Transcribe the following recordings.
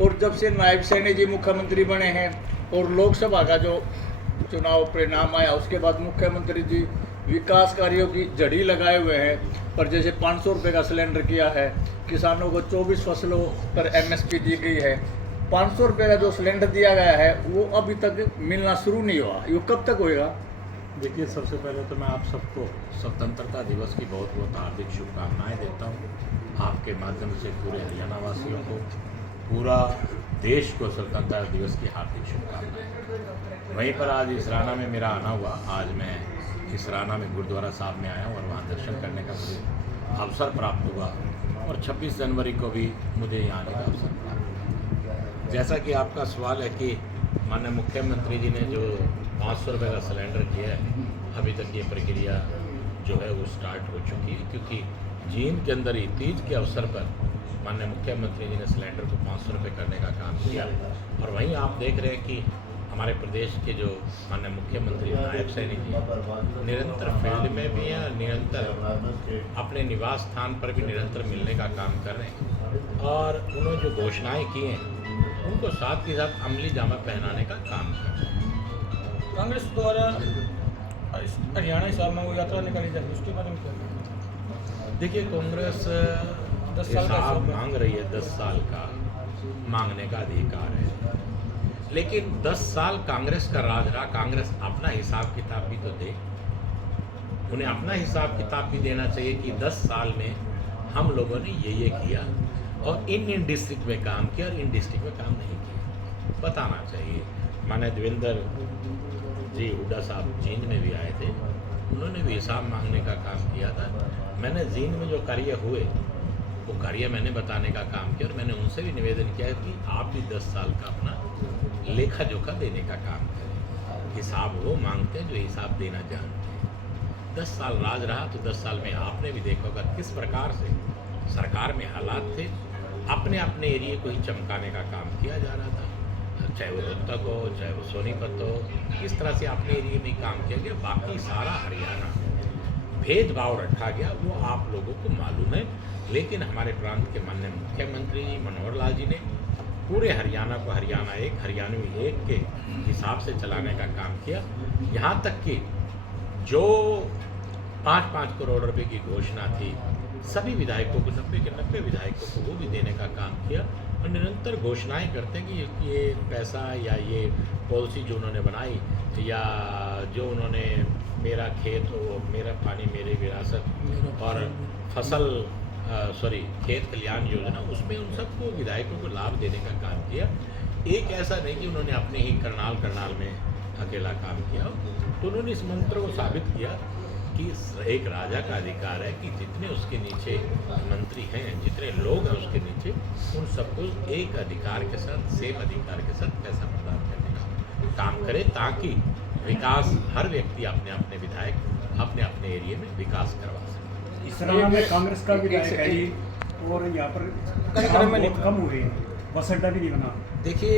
और जब से नायब सैनी जी मुख्यमंत्री बने हैं और लोकसभा का जो चुनाव परिणाम आया उसके बाद मुख्यमंत्री जी विकास कार्यों की जड़ी लगाए हुए हैं। पर जैसे 500 रुपये का सिलेंडर किया है, किसानों को 24 फसलों पर एमएसपी दी गई है। 500 रुपये का जो सिलेंडर दिया गया है वो अभी तक मिलना शुरू नहीं हुआ, ये कब तक होएगा? देखिए, सबसे पहले तो मैं आप सबको स्वतंत्रता दिवस की बहुत बहुत हार्दिक शुभकामनाएं देता हूं। आपके माध्यम से पूरे हरियाणा वासियों को, पूरा देश को स्वतंत्रता दिवस की हार्दिक शुभकामनाएं। वहीं पर आज इसराना में मेरा आना हुआ। आज मैं इसराना में गुरुद्वारा साहब में आया हूँ और वहाँ दर्शन करने का मुझे अवसर प्राप्त हुआ और 26 जनवरी को भी मुझे यहाँ आने का अवसर प्राप्त हुआ। जैसा कि आपका सवाल है कि माननीय मुख्यमंत्री जी ने जो 500 रुपये का सिलेंडर किया है, अभी तक ये प्रक्रिया जो है वो स्टार्ट हो चुकी है, क्योंकि जींद के अंदर ही तीज के अवसर पर माननीय मुख्यमंत्री जी ने सिलेंडर को 500 रुपये करने का काम किया। और वहीं आप देख रहे हैं कि हमारे प्रदेश के जो माननीय मुख्यमंत्री नायब सैनी जी निरंतर फील्ड में भी हैं, निरंतर अपने निवास स्थान पर भी निरंतर मिलने का काम कर रहे हैं और उन्होंने जो घोषणाएँ की हैं उनको साथ ही साथ अमली जामा पहनाने का काम कर रहे हैं। कांग्रेस द्वारा हरियाणा हिसाब में वो यात्रा निकाली जाएगी, उसके बारे में क्या? देखिए, कांग्रेस 10 साल का हिसाब हिसाब मांग रही है, 10 साल का मांगने का अधिकार है, लेकिन 10 साल कांग्रेस का राज रहा। कांग्रेस अपना हिसाब किताब भी तो दे, उन्हें अपना हिसाब किताब भी देना चाहिए कि 10 साल में हम लोगों ने ये किया और इन डिस्ट्रिक्ट में काम किया और इन डिस्ट्रिक्ट में काम नहीं किया, बताना चाहिए। माने देवेंद्र जी हुड्डा साहब जींद में भी आए थे, उन्होंने भी हिसाब मांगने का काम किया था। मैंने जींद में जो कार्य हुए वो कार्य मैंने बताने का काम किया और मैंने उनसे भी निवेदन किया कि आप भी 10 साल का अपना लेखा जोखा देने का काम करें। हिसाब वो मांगते हैं जो हिसाब देना जानते हैं। 10 साल राज रहा तो 10 साल में आपने भी देखा होगा किस प्रकार से सरकार में हालात थे, अपने अपने एरिए को ही चमकाने का काम किया जा रहा था, चाहे वो दत्तक हो, चाहे वो सोनीपत हो, इस तरह से अपने एरिए में ही काम किया गया। बाकी सारा हरियाणा भेदभाव रखा गया, वो आप लोगों को मालूम है। लेकिन हमारे प्रांत के माननीय मुख्यमंत्री जी मनोहर लाल जी ने पूरे हरियाणा को हरियाणा एक, हरियाणवी एक के हिसाब से चलाने का काम किया। यहाँ तक कि जो 5-5 करोड़ रुपए की घोषणा थी, सभी विधायकों को 90 के 90 विधायकों को वो भी देने का काम किया और निरंतर घोषणाएं करते हैं कि ये पैसा या ये पॉलिसी जो उन्होंने बनाई या जो उन्होंने मेरा खेत हो मेरा पानी मेरी विरासत और फसल खेत कल्याण योजना, उसमें उन सबको विधायकों को लाभ देने का काम किया। एक ऐसा नहीं कि उन्होंने अपने ही करनाल में अकेला काम किया, तो उन्होंने इस मंत्र को साबित किया कि एक राजा का अधिकार है कि जितने उसके नीचे मंत्री हैं, जितने लोग हैं उसके नीचे, उन सबको एक अधिकार के साथ, सेम अधिकार के साथ पैसा प्रदान करने का काम करे, ताकि विकास हर व्यक्ति अपने अपने विधायक अपने अपने एरिया में विकास करवा सके। इसराना में कांग्रेस का विधायक है जी, और यहाँ पर बहुत कम हुए हैं, बस अड्डा भी नहीं बना। देखिए,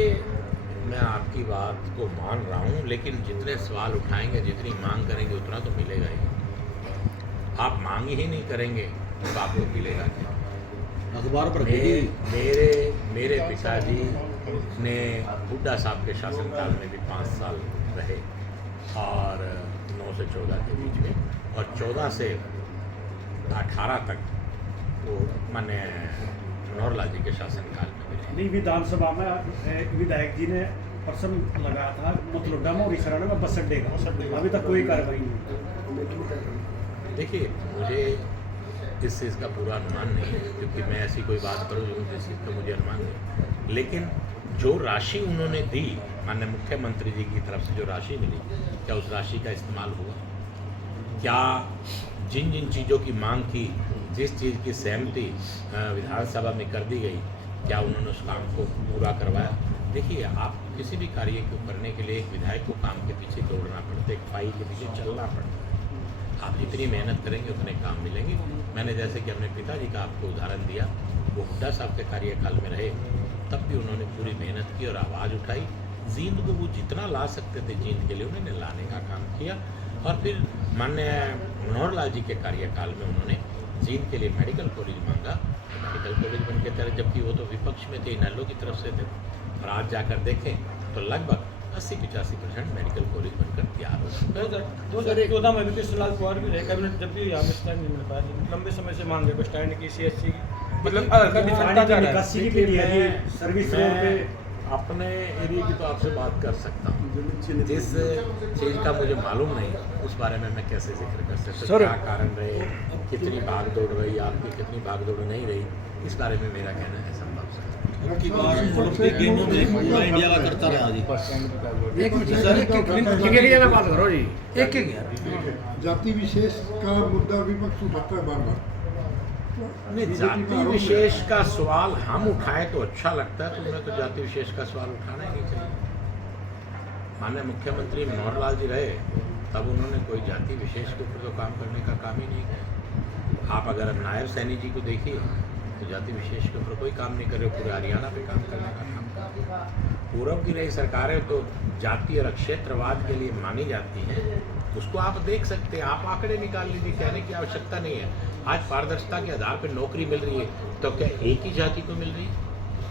मैं आपकी बात को मान रहा हूँ, लेकिन जितने सवाल उठाएंगे, जितनी मांग करेंगे, उतना तो मिलेगा ही। आप मांग ही नहीं करेंगे तो आपको मिलेगा क्या? अखबार पर मेरे पिताजी ने हुड्डा साहब के शासनकाल में भी 5 साल रहे और 9 से 14 के बीच में, और 14 से 18 तक वो माने मनोहर लाल जी के शासनकाल में भी रहे। नहीं, विधानसभा में विधायक जी ने प्रश्न लगाया था मतलोडा में और इसराना में बस अड्डे का, अभी तक कोई कार्रवाई नहीं। देखिए, मुझे इस चीज़ का पूरा अनुमान नहीं है, क्योंकि मैं ऐसी कोई बात करूँ जिस चीज़ का मुझे अनुमान नहीं, लेकिन जो राशि उन्होंने दी माननीय मुख्यमंत्री जी की तरफ से, जो राशि मिली, क्या उस राशि का इस्तेमाल हुआ? क्या जिन जिन चीज़ों की मांग की, जिस चीज़ की सहमति विधानसभा में कर दी गई, क्या उन्होंने उस काम को पूरा करवाया? देखिए, आप किसी भी कार्य को करने के लिए एक विधायक को काम के पीछे दौड़ना पड़ता है, एक फाइल के पीछे चलना पड़ता है। आप जितनी मेहनत करेंगे उतने काम मिलेंगे। मैंने जैसे कि अपने पिताजी का आपको उदाहरण दिया, वो हुड्डा साहब के कार्यकाल में रहे, तब भी उन्होंने पूरी मेहनत की और आवाज़ उठाई। जींद को वो जितना ला सकते थे जींद के लिए उन्होंने लाने का काम किया। और फिर माननीय मनोहर लाल जी के कार्यकाल में उन्होंने जींद के लिए मेडिकल कॉलेज मांगा मेडिकल कॉलेज बन के तैयार, जबकि वो तो विपक्ष में थे, इनेलो की तरफ से थे। और आज जाकर देखें तो लगभग 80-85% मेडिकल कॉलेज बनकर तैयार हो चुका है। 2014 में भी कृष्णलाल पवार भी रहे कैबिनेट, जब भी यहाँ पे स्टैंड नहीं मिल पाया। लंबे समय से मांग रहे स्टैंड की, CSC की, मतलब पानी की निकासी की भी है जी, सर्विस रोड पे अपने एरिया की तो आपसे बात कर सकता हूँ, जिस चीज़ का मुझे मालूम नहीं उस बारे में मैं कैसे जिक्र कर सकता हूँ। क्या कारण रहे, कितनी भाग दौड़ रही आपकी, कितनी भाग दौड़ नहीं रही, इस बारे में मेरा कहना है संभव से। की बार ओलंपिक गेमों में पूरा इंडिया का करता रहा जी। एक मिनट सर, एक जगह बात करो जी, एक यार। जाति विशेष का मुद्दा विपक्ष उठाता है बार बार। नहीं, जाति विशेष का सवाल हम उठाएं तो अच्छा लगता है, तो उन्हें तो जाति विशेष का सवाल उठाना ही नहीं चाहिए। माननीय मुख्यमंत्री मनोहर लाल जी रहे तब उन्होंने कोई जाति विशेष के ऊपर तो काम करने का काम ही नहीं किया। आप अगर नायब सैनी जी को देखिए तो जाति विशेष के ऊपर कोई काम नहीं कर रहे, पूरे हरियाणा पे काम करने का काम कर रहे। पूर्व की रही सरकारें तो जाति और क्षेत्रवाद के लिए मानी जाती हैं, उसको आप देख सकते हैं, आप आंकड़े निकाल लीजिए, कहने की आवश्यकता नहीं है। आज पारदर्शिता के आधार पर नौकरी मिल रही है, तो क्या एक ही जाति को मिल रही है?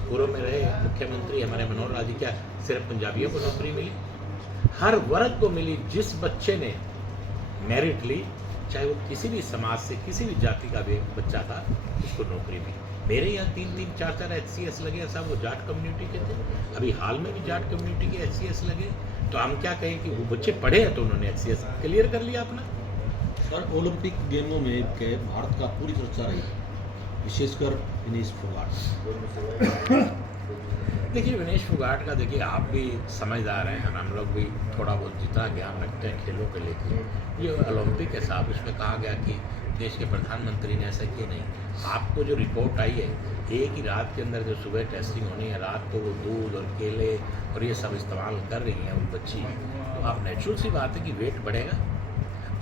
पूर्व में रहे मुख्यमंत्री हमारे मनोहर लाल जी, क्या सिर्फ पंजाबियों को नौकरी मिली? हर वर्ग को मिली। जिस बच्चे ने मेरिट ली, चाहे वो किसी भी समाज से, किसी भी जाति का भी बच्चा था, उसको नौकरी मिली। मेरे यहाँ 3-3, 4-4 HCS लगे, सब वो जाट कम्युनिटी के थे। अभी हाल में भी जाट कम्युनिटी के HCS लगे, तो हम क्या कहें कि वो बच्चे पढ़े हैं तो उन्होंने HCS क्लियर कर लिया अपना। सर, ओलंपिक गेमों में के भारत का पूरी चर्चा रही, विशेषकर विनेश फोगाट। देखिए, विनेश फोगाट का देखिए, आप भी समझदार हैं और हम लोग भी थोड़ा बहुत जितना ज्ञान रखते हैं खेलों के लेके। ये ओलंपिक है साहब, इसमें कहा गया कि देश के प्रधानमंत्री ने ऐसा किया नहीं। आपको जो रिपोर्ट आई है, एक ही रात के अंदर जो सुबह टेस्टिंग होनी है, रात को वो दूध और केले और ये सब इस्तेमाल कर रही हैं वो बच्ची, तो आप नेचुरल सी बात है कि वेट बढ़ेगा।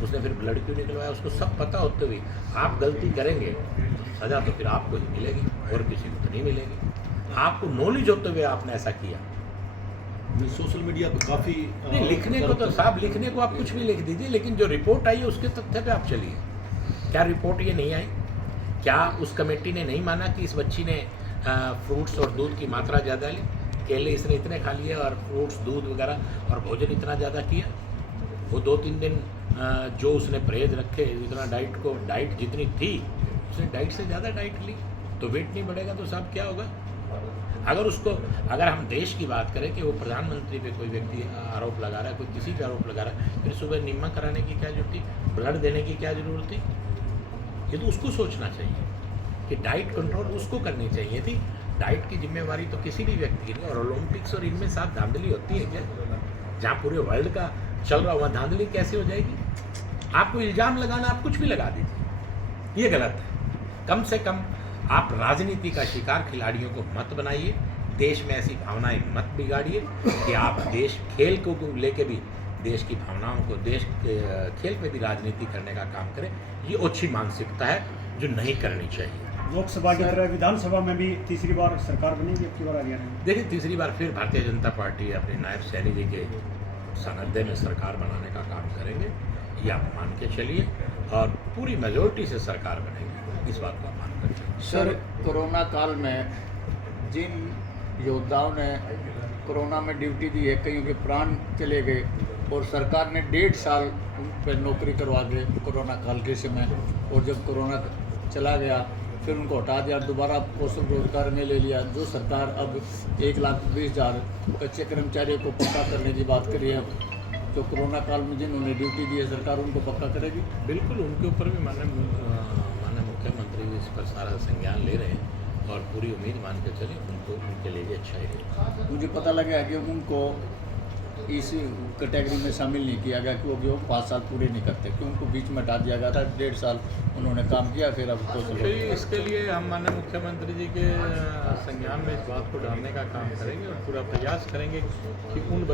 उसने फिर ब्लड क्यों निकलवाया, उसको सब पता होते हुए आप गलती करेंगे तो सज़ा तो फिर आपको ही मिलेगी और किसी को तो नहीं मिलेगी। आपको नॉलेज होते हुए आपने ऐसा किया। सोशल मीडिया पर काफ़ी नहीं, लिखने को तो साहब, लिखने को आप कुछ भी लिख दीजिए, लेकिन जो रिपोर्ट आई है उसके तथ्य पे आप चलिए। क्या रिपोर्ट ये नहीं आई? क्या उस कमेटी ने नहीं माना कि इस बच्ची ने फ्रूट्स और दूध की मात्रा ज़्यादा ली, केले इसने इतने खा लिए और फ्रूट्स, दूध वगैरह और भोजन इतना ज़्यादा किया? वो 2-3 दिन जो उसने परहेज रखे, इतना डाइट जितनी थी उसने डाइट से ज़्यादा डाइट ली, तो वेट नहीं बढ़ेगा तो साहब क्या होगा? अगर हम देश की बात करें कि वो प्रधानमंत्री पे कोई व्यक्ति आरोप लगा रहा है, कोई किसी पे आरोप लगा रहा है, फिर सुबह निम्मा कराने की क्या जरूरत थी? ब्लड देने की क्या ज़रूरत थी? ये तो उसको सोचना चाहिए कि डाइट कंट्रोल उसको करनी चाहिए थी। डाइट की जिम्मेवारी तो किसी भी व्यक्ति की नहीं। और ओलंपिक्स और इनमें साथ धांधली होती है क्या? जहाँ पूरे वर्ल्ड का चल रहा हुआ धांधली कैसे हो जाएगी? आपको इल्ज़ाम लगाना, आप कुछ भी लगा दीजिए, ये गलत है। कम से कम आप राजनीति का शिकार खिलाड़ियों को मत बनाइए, देश में ऐसी भावनाएं मत बिगाड़िए कि आप देश खेल को लेके भी देश की भावनाओं को, देश के खेल पे भी राजनीति करने का काम करें। ये अच्छी मानसिकता है जो नहीं करनी चाहिए। लोकसभा की तरह विधानसभा में भी तीसरी बार सरकार बनेगी अब की बार हरियाणा में। देखिए, तीसरी बार फिर भारतीय जनता पार्टी अपने नायब सैनी जी के सानिध्य में सरकार बनाने का काम करेंगे, ये आप मान के चलिए, और पूरी मेजोरिटी से सरकार बनेगी, इस बात को आप मान कर चलिए। सर, कोरोना काल में जिन योद्धाओं ने कोरोना में ड्यूटी दी है, कईयों के प्राण चले गए और सरकार ने 1.5 साल उन पर नौकरी करवा दी कोरोना काल के समय, और जब कोरोना चला गया फिर उनको हटा दिया, दोबारा कौशल रोजगार में ले लिया। जो सरकार अब 1,20,000 कच्चे कर्मचारियों को पक्का करने की बात करी है, तो कोरोना काल में जिन्होंने ड्यूटी दी है सरकार उनको पक्का करेगी? बिल्कुल, उनके ऊपर भी माननीय मुख्यमंत्री इस पर सारा संज्ञान ले रहे हैं और पूरी उम्मीद मान के चले उनको, उनके लिए भी अच्छा ही रहेगा। मुझे पता लगा कि उनको इस कैटेगरी में शामिल नहीं किया गया क्योंकि वो 5 साल पूरे नहीं करते, क्योंकि उनको बीच में हटा दिया गया था। 1.5 साल उन्होंने काम किया, फिर अब तो चलिए, इसके लिए हम माननीय मुख्यमंत्री जी के संज्ञान में इस बात को डालने का काम करेंगे और पूरा प्रयास करेंगे कि उन